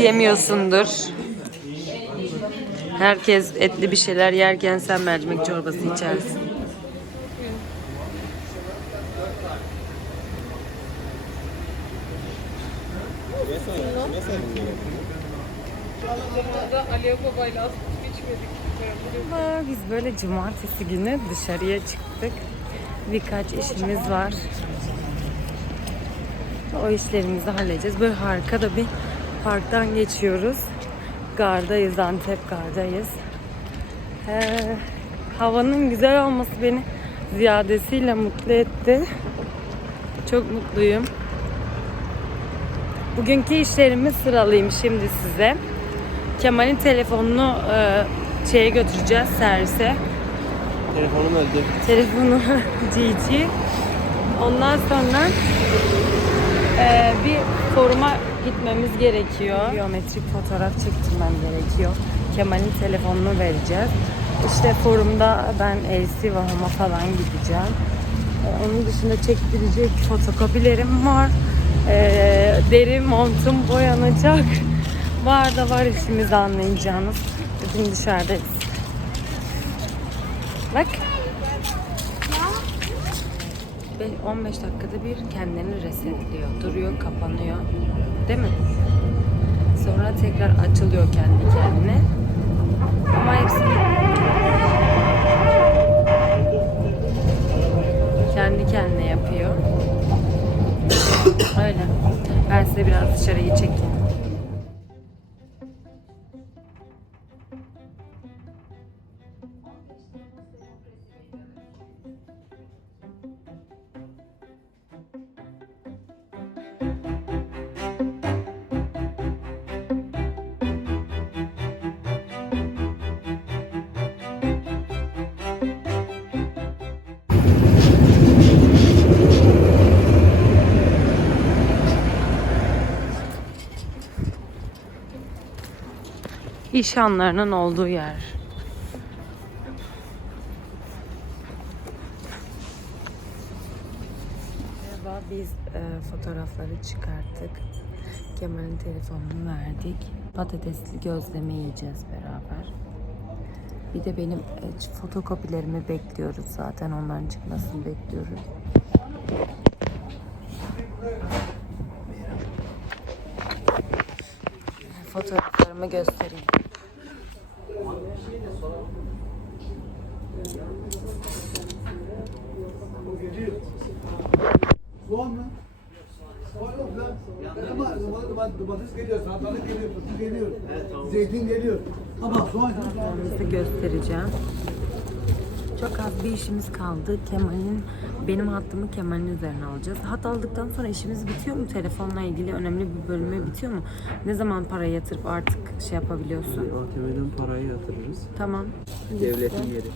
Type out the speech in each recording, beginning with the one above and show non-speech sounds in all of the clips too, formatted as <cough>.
yemiyorsundur. Herkes etli bir şeyler yerken sen mercimek çorbası içersin. Merhaba, Biz böyle cumartesi günü dışarıya çıktık. Birkaç işimiz var. O işlerimizi halledeceğiz. Böyle harika da bir parktan geçiyoruz. Gardayız, Antep Gardayız. Ee, havanın güzel olması beni ziyadesiyle mutlu etti. Çok mutluyum. Bugünkü işlerimi sıralayayım şimdi size. Kemal'in telefonunu e, şeye götüreceğiz servise. Telefonum öldü. Telefonu <laughs> GG. Ondan sonra e, bir foruma gitmemiz gerekiyor. Biyometrik fotoğraf çektirmem gerekiyor. Kemal'in telefonunu vereceğiz. İşte forumda ben LC ve Home'a falan gideceğim. E, onun dışında çektirecek fotokopilerim var. E, deri montum boyanacak. Var da var işimizi anlayacağınız. Bugün dışarıdayız. Bak. Ve 15 dakikada bir kendini resetliyor. Duruyor, kapanıyor. Değil mi? Sonra tekrar açılıyor kendi kendine. Ama hepsini kendi kendine yapıyor. Öyle. Ben size biraz dışarıyı çekeyim. İş anlarının olduğu yer. Merhaba, biz e, fotoğrafları çıkarttık. Kemal'in telefonunu verdik. Patatesli gözleme yiyeceğiz beraber. Bir de benim e, fotokopilerimi bekliyoruz zaten. Onların çıkmasını bekliyoruz. Fotoğraflarımı göstereyim. Soğan mı? Soğan yok lan. Ama domates, geliyor, salatalık geliyor, turşu geliyor, zeytin geliyor. Ama soğan Size göstereceğim. Çok az bir işimiz kaldı. Kemal'in benim hattımı Kemal'in üzerine alacağız. Hat aldıktan sonra işimiz bitiyor mu? Telefonla ilgili önemli bir bölümü bitiyor mu? Ne zaman para yatırıp artık şey yapabiliyorsun? ATM'den parayı yatırırız. Tamam. Devletin yeri.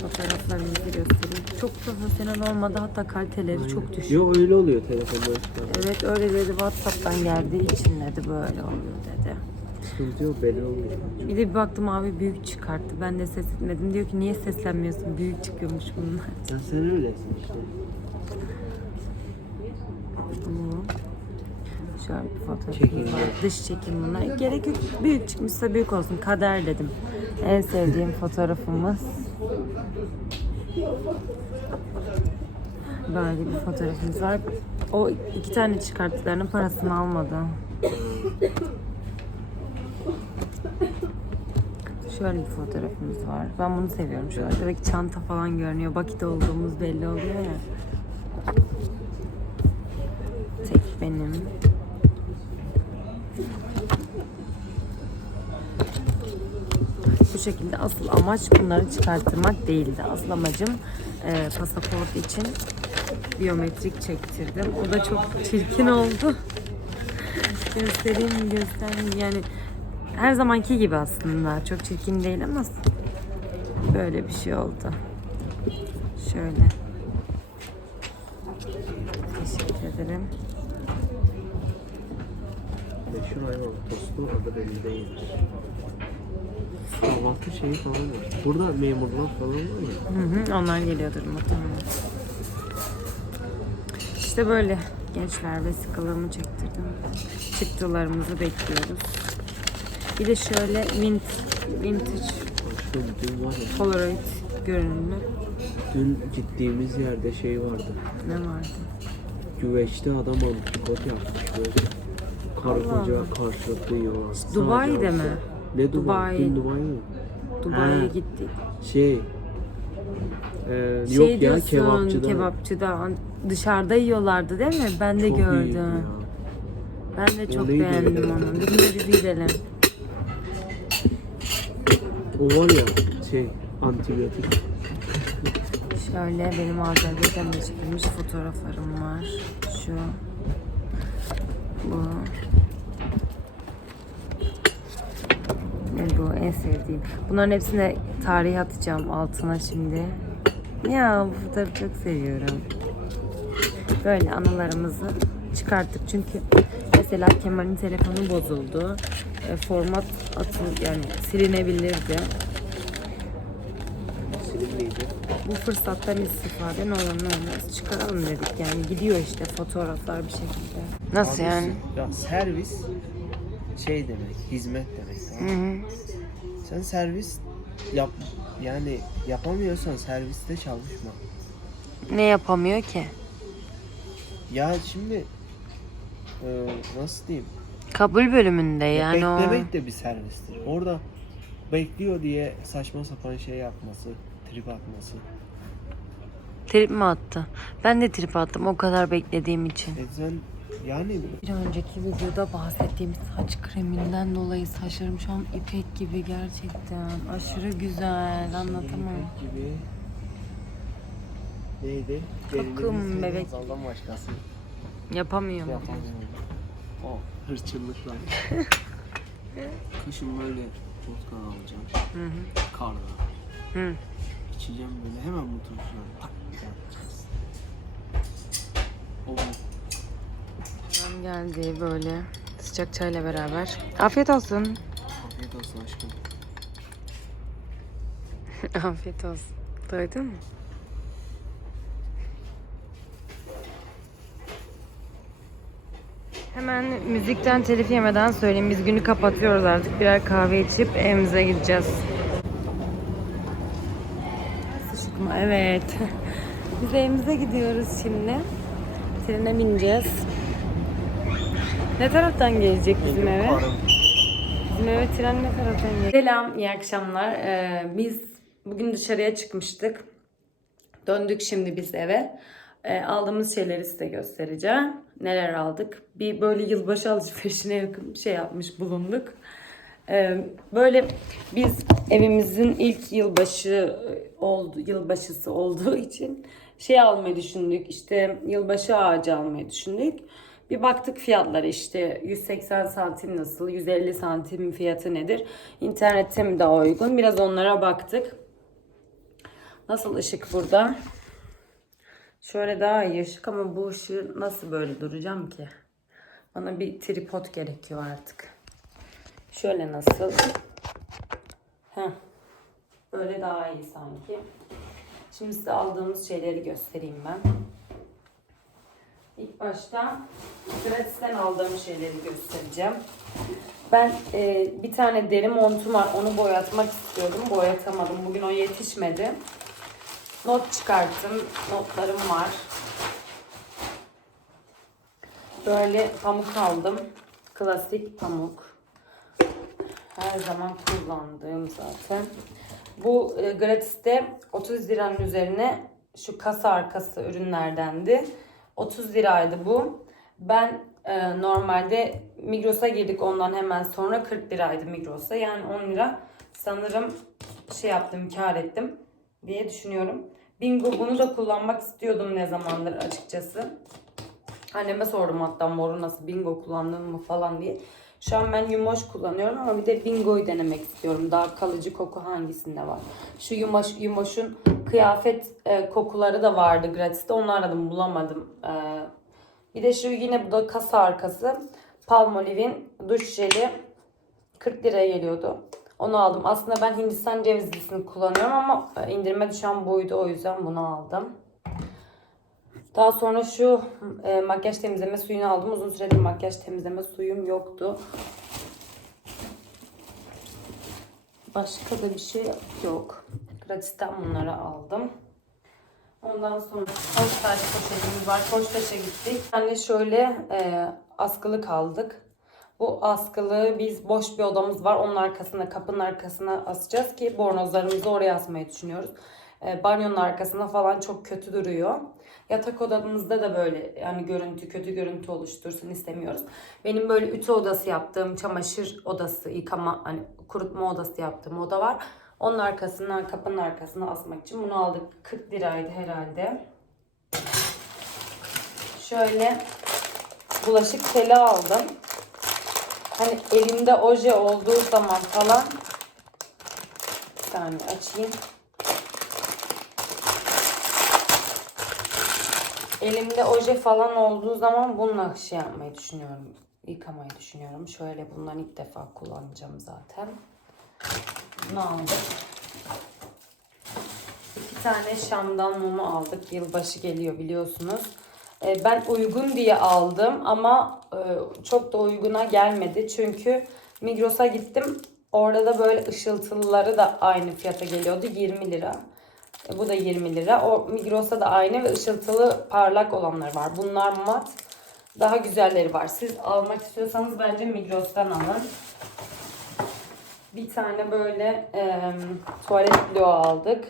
Fotoğraflarımızı göstereyim. Çok profesyonel olmadı. Hatta kaliteleri çok düşük. Yo öyle oluyor telefondan çıkan. Evet öyle dedi. Whatsapp'tan geldiği için dedi böyle oluyor dedi. Sıkıntı yok belli olmuyor. Bir de bir baktım abi büyük çıkarttı. Ben de ses etmedim. Diyor ki niye seslenmiyorsun? Büyük çıkıyormuş bunlar. <laughs> Ya sen öylesin işte. Bu. Şöyle bir Çekim. var. Dış çekim buna. Gerek yok. Büyük çıkmışsa büyük olsun. Kader dedim. En sevdiğim fotoğrafımız. Böyle bir fotoğrafımız var. O iki tane çıkarttıklarının parasını almadı. Şöyle bir fotoğrafımız var. Ben bunu seviyorum şöyle. Direkt çanta falan görünüyor. Bakı'da olduğumuz belli oluyor ya. Tek benim. Bu şekilde asıl amaç bunları çıkarttırmak değildi. Asıl amacım e, pasaport için biyometrik çektirdim. O da çok çirkin oldu. <laughs> Göstereyim mi göstereyim yani her zamanki gibi aslında çok çirkin değil ama böyle bir şey oldu. Şöyle. Teşekkür ederim. Meşhur hayvan tostu adı belli değil. Kahvaltı şeyi falan var. Burada memurlar falan var mı? Hı hı, onlar geliyordur muhtemelen. İşte böyle gençler vesikalarımı çektirdim. Çıktılarımızı bekliyoruz. Bir de şöyle mint, vintage Aşkım dün var ya, Polaroid görünümlü dün gittiğimiz yerde şey vardı. ne vardı? Güveçte adam antrikot yapmış böyle. Karı Allah koca karşılıklı yiyorlar. Dubai'de mi? Ne Dubai? Dubai. Dün Dubai mi? Dubai'ye Ha. gittik. Şey. Ee, Şey yok ya diyorsun, kebapçıda. kebapçıda dışarıda yiyorlardı değil mi? Ben de Çok iyiydi gördüm. ya. Ben de çok beğendim onu. Bir gün de biz gidelim. O var ya şey antibiyotik. Şöyle benim Azerbaycan'da çekilmiş fotoğraflarım var. Şu. Bu. Ne bu en sevdiğim. Bunların hepsine tarih atacağım altına şimdi. Ya bu fotoğrafı çok seviyorum. Böyle anılarımızı çıkarttık çünkü mesela Kemal'in telefonu bozuldu. E, format atıl yani silinebilirdi. Silinmeydi. Bu fırsattan istifade ne olur ne olmaz çıkaralım dedik yani gidiyor işte fotoğraflar bir şekilde. Nasıl yani? Ya servis şey demek, hizmet demek. Hı Tamam. mı? hı. Sen servis yap yani yapamıyorsan serviste çalışma. Ne yapamıyor ki? Ya şimdi e, nasıl diyeyim? Kabul bölümünde Ya yani o. beklemek de bir servistir. Orada bekliyor diye saçma sapan şey yapması, trip atması. Trip mi attı? Ben de trip attım o kadar beklediğim için. E sen yani Bir önceki videoda bahsettiğim saç kreminden dolayı saçlarım şu an ipek gibi gerçekten. Aşırı güzel anlatamam. gibi neydi? Takım bebek. Başkası Yapamıyorum. yapamıyor. O hırçınlıkla. <laughs> Kışın böyle vodka alacağım. Hı hı. Karda. Hı. İçeceğim böyle hemen motoruna tak yapacağız. O Ben geldi böyle sıcak çayla beraber. Afiyet olsun. afiyet olsun aşkım. <laughs> Afiyet olsun. Doydun mu? Hemen müzikten telif yemeden söyleyeyim. Biz günü kapatıyoruz artık. Birer kahve içip evimize gideceğiz. Sıçık mı? Evet. Biz evimize gidiyoruz şimdi. Trene bineceğiz. Ne taraftan gelecek bizim eve? Bizim eve tren ne taraftan geliyor? Selam, iyi akşamlar. Ee, biz bugün dışarıya çıkmıştık. Döndük şimdi biz eve. Ee, aldığımız şeyleri size göstereceğim. Neler aldık? Bir böyle yılbaşı alışverişine yakın bir şey yapmış bulunduk. Ee, böyle biz evimizin ilk yılbaşı oldu, yılbaşısı olduğu için şey almayı düşündük. İşte yılbaşı ağacı almayı düşündük. Bir baktık fiyatları işte 180 santim nasıl, 150 santim fiyatı nedir? İnternette mi daha uygun? Biraz onlara baktık. Nasıl ışık burada? Şöyle daha iyi ışık ama bu ışığı nasıl böyle duracağım ki? Bana bir tripod gerekiyor artık. Şöyle nasıl? Heh. Böyle daha iyi sanki. Şimdi size aldığımız şeyleri göstereyim ben. İlk başta Gratis'ten aldığım şeyleri göstereceğim. Ben e, bir tane deri montum var. Onu boyatmak istiyordum. Boyatamadım. Bugün o yetişmedi. Not çıkarttım. Notlarım var. Böyle pamuk aldım. Klasik pamuk. Her zaman kullandığım zaten. Bu e, gratis'te 30 liranın üzerine şu kasa arkası ürünlerdendi. 30 liraydı bu. Ben e, normalde Migros'a girdik ondan hemen sonra 40 liraydı Migros'ta. Yani 10 lira sanırım şey yaptım kar ettim diye düşünüyorum. Bingo bunu da kullanmak istiyordum ne zamandır açıkçası. Anneme sordum hatta moru nasıl bingo kullandın mı falan diye. Şu an ben yumoş kullanıyorum ama bir de bingoyu denemek istiyorum. Daha kalıcı koku hangisinde var? Şu yumoş, yumoşun kıyafet e, kokuları da vardı gratis'te. Onu aradım bulamadım. E, bir de şu yine bu da kasa arkası. Palmolive'in duş jeli 40 liraya geliyordu. Onu aldım. Aslında ben Hindistan cevizlisini kullanıyorum ama e, indirime düşen buydu. O yüzden bunu aldım. Daha sonra şu e, makyaj temizleme suyunu aldım. Uzun süredir makyaj temizleme suyum yoktu. Başka da bir şey yok. Gratisten bunları aldım. Ondan sonra Koçtaş poşetimiz var. Koçtaş'a gittik. Yani şöyle e, askılık aldık. Bu askılığı biz boş bir odamız var. Onun arkasına, kapının arkasına asacağız ki bornozlarımızı oraya asmayı düşünüyoruz. E, banyonun arkasına falan çok kötü duruyor. Yatak odamızda da böyle yani görüntü, kötü görüntü oluştursun istemiyoruz. Benim böyle ütü odası yaptığım, çamaşır odası, yıkama, hani kurutma odası yaptığım oda var. Onun arkasına, kapının arkasına asmak için bunu aldık. 40 liraydı herhalde. Şöyle bulaşık teli aldım. Hani elimde oje olduğu zaman falan bir saniye açayım. Elimde oje falan olduğu zaman bununla şey yapmayı düşünüyorum. Yıkamayı düşünüyorum. Şöyle bundan ilk defa kullanacağım zaten. Bunu aldık. İki tane Şam'dan mumu aldık. Yılbaşı geliyor biliyorsunuz. Ee, Ben uygun diye aldım ama e, çok da uyguna gelmedi. Çünkü Migros'a gittim. Orada da böyle ışıltılıları da aynı fiyata geliyordu. 20 lira. E, Bu da 20 lira. O Migros'ta da aynı ve ışıltılı parlak olanları var. Bunlar mat. Daha güzelleri var. Siz almak istiyorsanız bence Migros'tan alın. Bir tane böyle e, tuvalet bloğu aldık.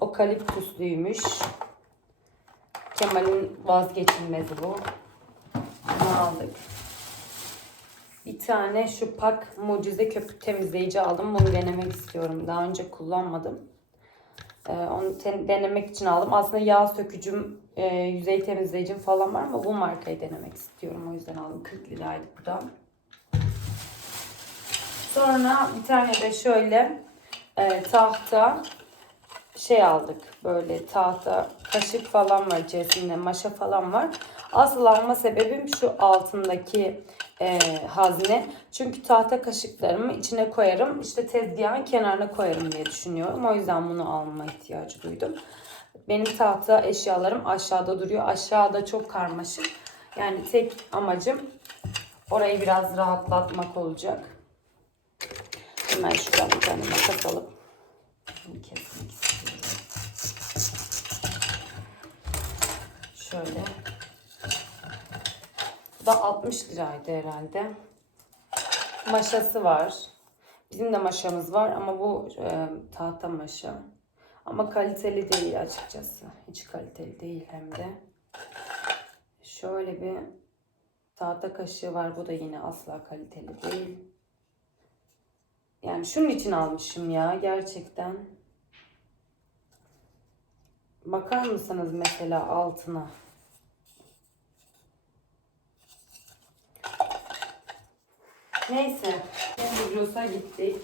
Okaliptüslüymüş. Kemal'in vazgeçilmezi bu. Bunu aldık. Bir tane şu pak mucize köpük temizleyici aldım. Bunu denemek istiyorum. Daha önce kullanmadım. Ee, onu denemek için aldım. Aslında yağ sökücüm, e, yüzey temizleyicim falan var ama bu markayı denemek istiyorum. O yüzden aldım. 40 liraydı bu da. Sonra bir tane de şöyle e, tahta şey aldık. Böyle tahta kaşık falan var içerisinde. Maşa falan var. Asıl alma sebebim şu altındaki e, hazne. Çünkü tahta kaşıklarımı içine koyarım. işte tezgahın kenarına koyarım diye düşünüyorum. O yüzden bunu alma ihtiyacı duydum. Benim tahta eşyalarım aşağıda duruyor. Aşağıda çok karmaşık. Yani tek amacım orayı biraz rahatlatmak olacak. Hemen şuradan bir tane makas alıp bunu kesmek istiyorum. Şöyle. Bu da 60 liraydı herhalde. Maşası var. Bizim de maşamız var ama bu e, tahta maşa. Ama kaliteli değil açıkçası. Hiç kaliteli değil hem de. Şöyle bir tahta kaşığı var. Bu da yine asla kaliteli değil. Yani şunun için almışım ya gerçekten. Bakar mısınız mesela altına? Neyse. Migros'a gittik.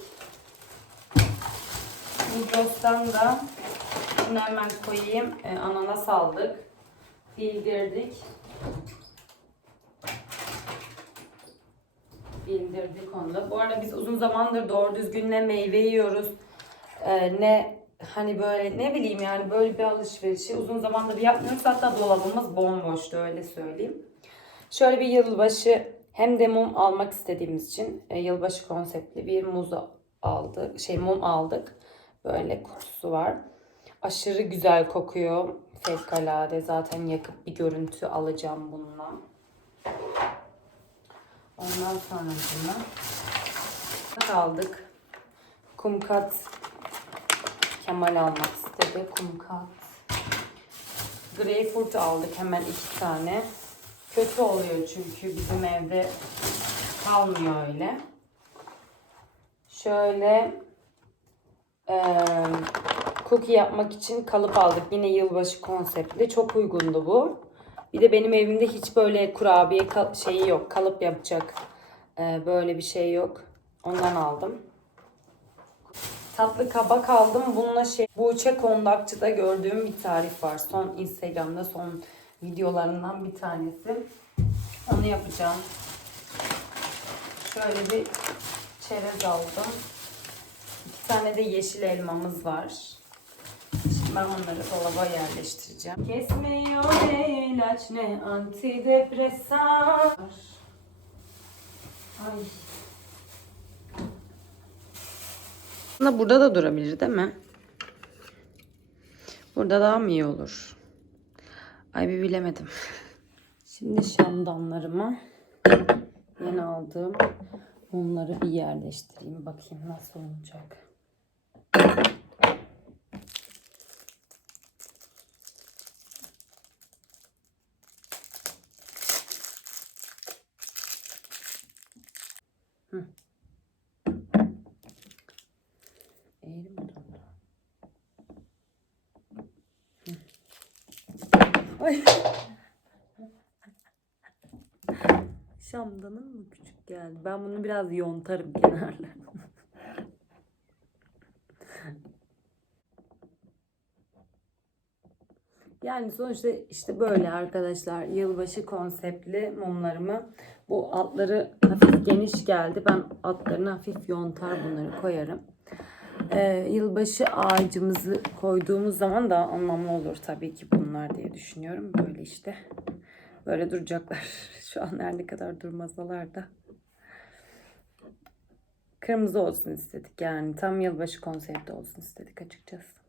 Migros'tan da bunu hemen koyayım. Ee, ananas aldık. Bildirdik. Bildirdik onu da. Bu arada biz uzun zamandır doğru düzgün ne meyve yiyoruz. ee, ne hani böyle ne bileyim yani böyle bir alışverişi uzun zamandır yapmıyoruz. Hatta dolabımız bomboştu öyle söyleyeyim. Şöyle bir yılbaşı hem de mum almak istediğimiz için e, yılbaşı konseptli bir muz aldık. Şey mum aldık. Böyle kutusu var. Aşırı güzel kokuyor. Fevkalade. Zaten yakıp bir görüntü alacağım bununla. Ondan sonra bunu aldık. Kumkat Kemal almak istedi. Kumkat. Greyfurt aldık hemen iki tane. Kötü oluyor çünkü bizim evde kalmıyor öyle. Şöyle eee cookie yapmak için kalıp aldık. Yine yılbaşı konseptli. Çok uygundu bu. Bir de benim evimde hiç böyle kurabiye şeyi yok. Kalıp yapacak eee, böyle bir şey yok. Ondan aldım. Tatlı kabak aldım. Bununla şey Buğçe Kondakçı'da gördüğüm bir tarif var. Son Instagram'da son videolarından bir tanesi. Onu yapacağım. Şöyle bir çerez aldım. İki tane de yeşil elmamız var. Şimdi Ben onları dolaba yerleştireceğim. Kesmiyor ne ilaç ne antidepresan. Ay. Aslında burada da durabilir değil mi? Burada daha mı iyi olur? Ay bir bilemedim. Şimdi şamdanlarıma yeni aldığım onları bir yerleştireyim. Bakayım nasıl olacak. Hı. Eğri mi durdu? Hı. Ay. Şamdanım mı küçük geldi? Ben bunu biraz yontarım <laughs> kenarlarına. Yani sonuçta işte böyle arkadaşlar yılbaşı konseptli mumlarımı bu altları hafif geniş geldi. Ben altlarını hafif yontar bunları koyarım. Ee, yılbaşı ağacımızı koyduğumuz zaman daha anlamlı olur tabii ki bunlar diye düşünüyorum. Böyle işte böyle duracaklar. <laughs> Şu an her ne kadar durmasalar da. Kırmızı olsun istedik yani. Tam yılbaşı konsepti olsun istedik açıkçası.